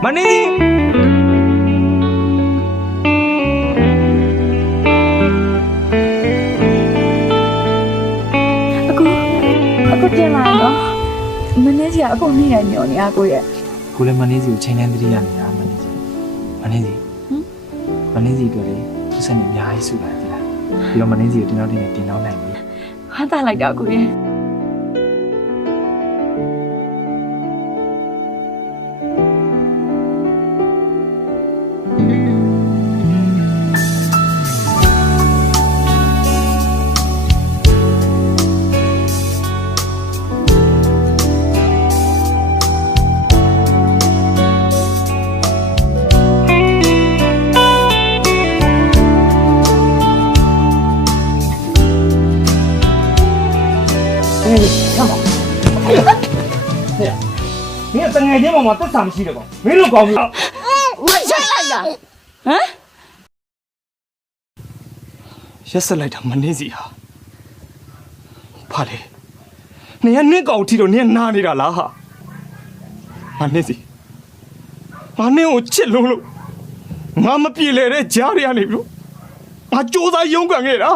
Money. Aku jangan loh. Mana sih aku ni yang ni aku ya. Kau le money sih ucapin diri yang ni money sih. Money sih tu le. Susah ni biar isu lah tu lah. Bila money sih tu nanti nanti nanti nanti. Hantar lagi aku ya. Come on. Here. 你个睁眼睛嘛，都上不起的个，没路搞不了。我谁来的？嗯？ ရက်ဆက်လိုက်တာမနေစီဟာဘာလဲနေရနင့်ကောင်ထီတော့နင်နာနေတာလားဟာမနေစီငါနင့်ကိုချစ်လုံးလို့ငါမပြေလေတဲ့ကြားရနေပြီလို့ငါစူးစမ်းရုန်းကန်ခဲ့တာ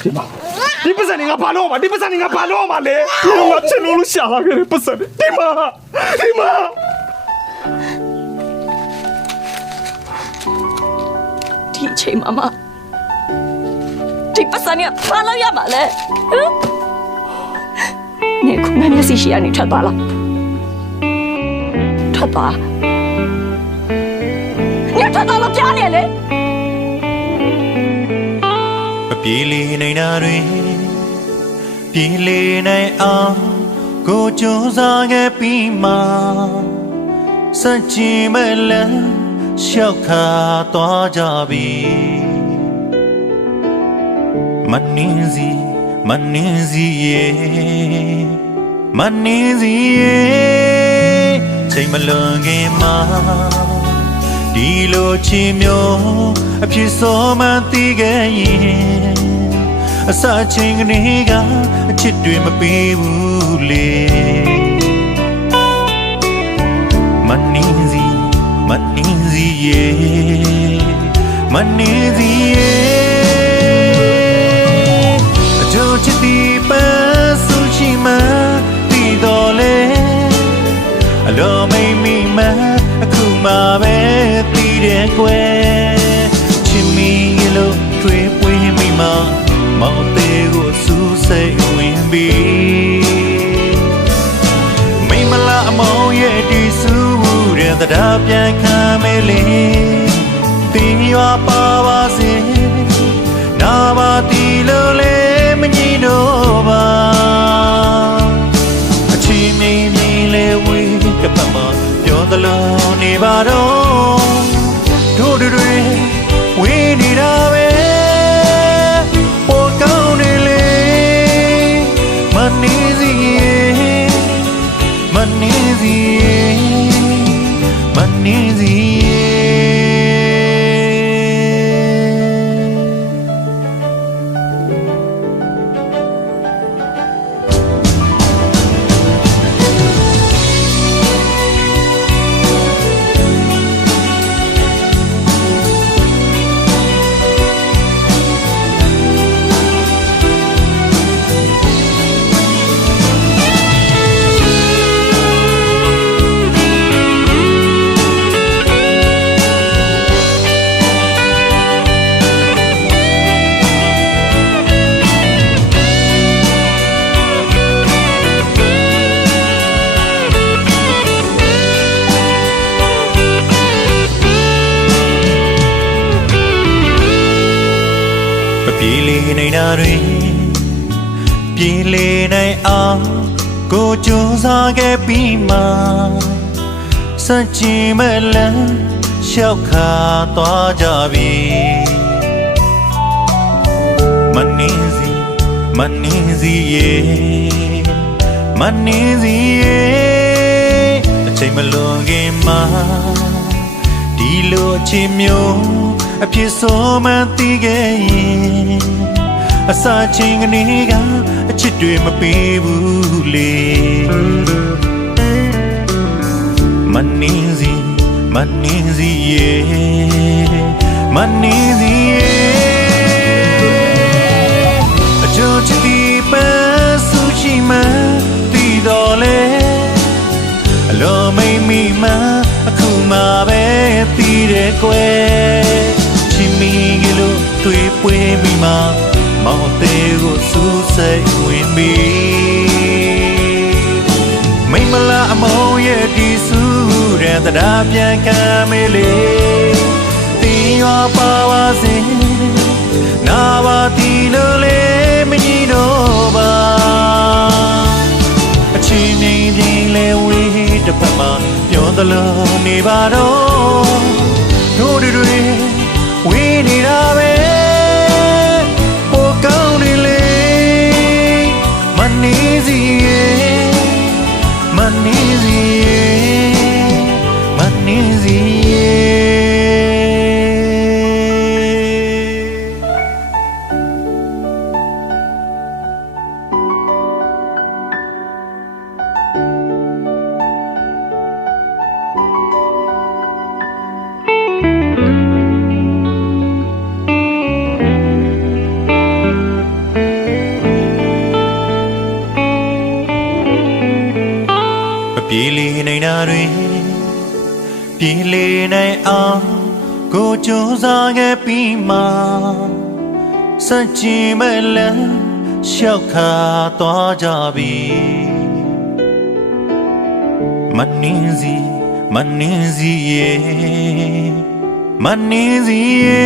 ဒီမှာဒီပတ်စံနေငါဘာလို့မဒီပတ်စံနေငါဘာလို့မလဲဒီငါချစ်လုံးလို့ရှာလာခဲ့တဲ့ပတ်စံဒီမှာဒီအချိန်မှာမဒီပတ်စံနဲ့ဘာလို့ရမှာလဲဟမ်နေခုနမျက်စိရှိရနေထွက်သွားလားထွက်သွားညထွက်သွားလို့ကြားနေလေ ပြေးလေနေတာတွေပြေးလေနိုင်အောင်ကိုကြိုးစားခဲ့ပြီးမှစัจจင်မဲ့လမ်းလျှောက်ခါသွားကြပြီမနှင်းစီရဲ့ချိန်မလွန်ခင်မှာဒီလိုချီမျိုးအဖြစ်စောမှန်းသိခဲ့ရင်အစချင်းကနေကအချစ်တွေမပေးဘူးလေမနှင်းစီရဲ့အကျိုးချစ်ဒီပန်းစုရှိမှပြီးတော်လေအလိုမိမိမှအခုမှပဲသိတဲ့ကွယ်ချစ်မိလို့တွေးပွေးမိမှမောင်သေးကိုစူးစိတ်ဝင်ပြီးမိမလာအမောင်ရဲ့ဒီစူးတဲ့တရားပြန်ခံမေးလေတင်ရွာပါပါစေနာပါတီလို့လေမငြိတော့ပါအချီမင်းမင်းလေးဝေးကပတ်မပြောသလိုနေပါတော့တို့တွေဝေးနေတာပဲပေါ်ကောင်းနေလေမနေစီပြေးလေနေတာတွေပြေးလေနိုင်အောင်ကိုကြိုးစားခဲ့ပြီးမှစัจจင်မဲ့လမ်းလျှောက်ခါသွားကြပြီမနှင်းစီရဲ့အချိန်မလွန်ခင်မှာဒီလိုအချိန်မျိုးအဖြစ်ဆုံးမှန်းသိခဲ့ရင်အစာချင်းကနေကအချစ်တွေမပေးဘူးလေမနှ Manizi, manizi, yeah, manizi, yeah. A Georgia deepa sushi ma ti dole. Lo mai mi ma akuma be ti de kwe. Chimi gelo tui pwe mi ma mau te go su sai win mi. Mai mala amo ye di su re ta da pian ka me le. Ti wa pa wa sin na wa ti lo le mi ni no ba. A chi ni din le wi de pa ma pyo da lo ni ba do. Do do do we ni da be. Po kaung ni le manizi manizi manizi Pili nei na ri Pili nei a Ko cho sa nge pi ma Sa chi me le Xiao kha toa ja bi Manizi ye Manizi ye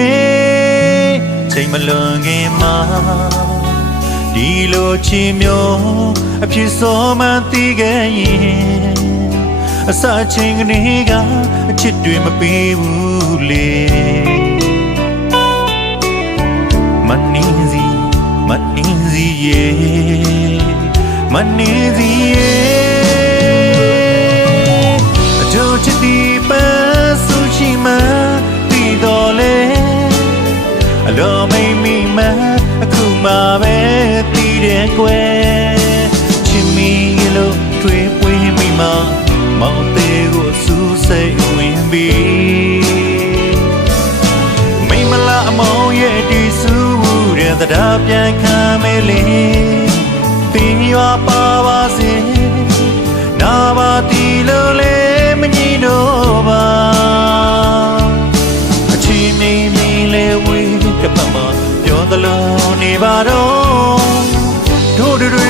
Chai ma lo nge ma Di lo chi myo A phit so ma ti ge yin A sa ching ni ga A chit twi ma pi bu le Manizi ye Manizi ye A jo chit ti pa su chi ma Ti do le A lo mai mi ma A ku ma be ti de kwe Chimi lo twi pwi mi ma Mau te go su sai win bi Mai mala mo ye di su de da da pian ka me le Ti wa pa wa sin Na ba ti lo le ma ni no ba A chi mi le wi de pa ma Pyo da lo ni ba do Do do do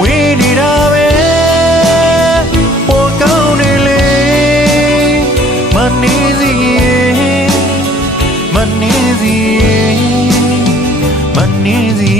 we need a way walk on the lane manizi manizi manizi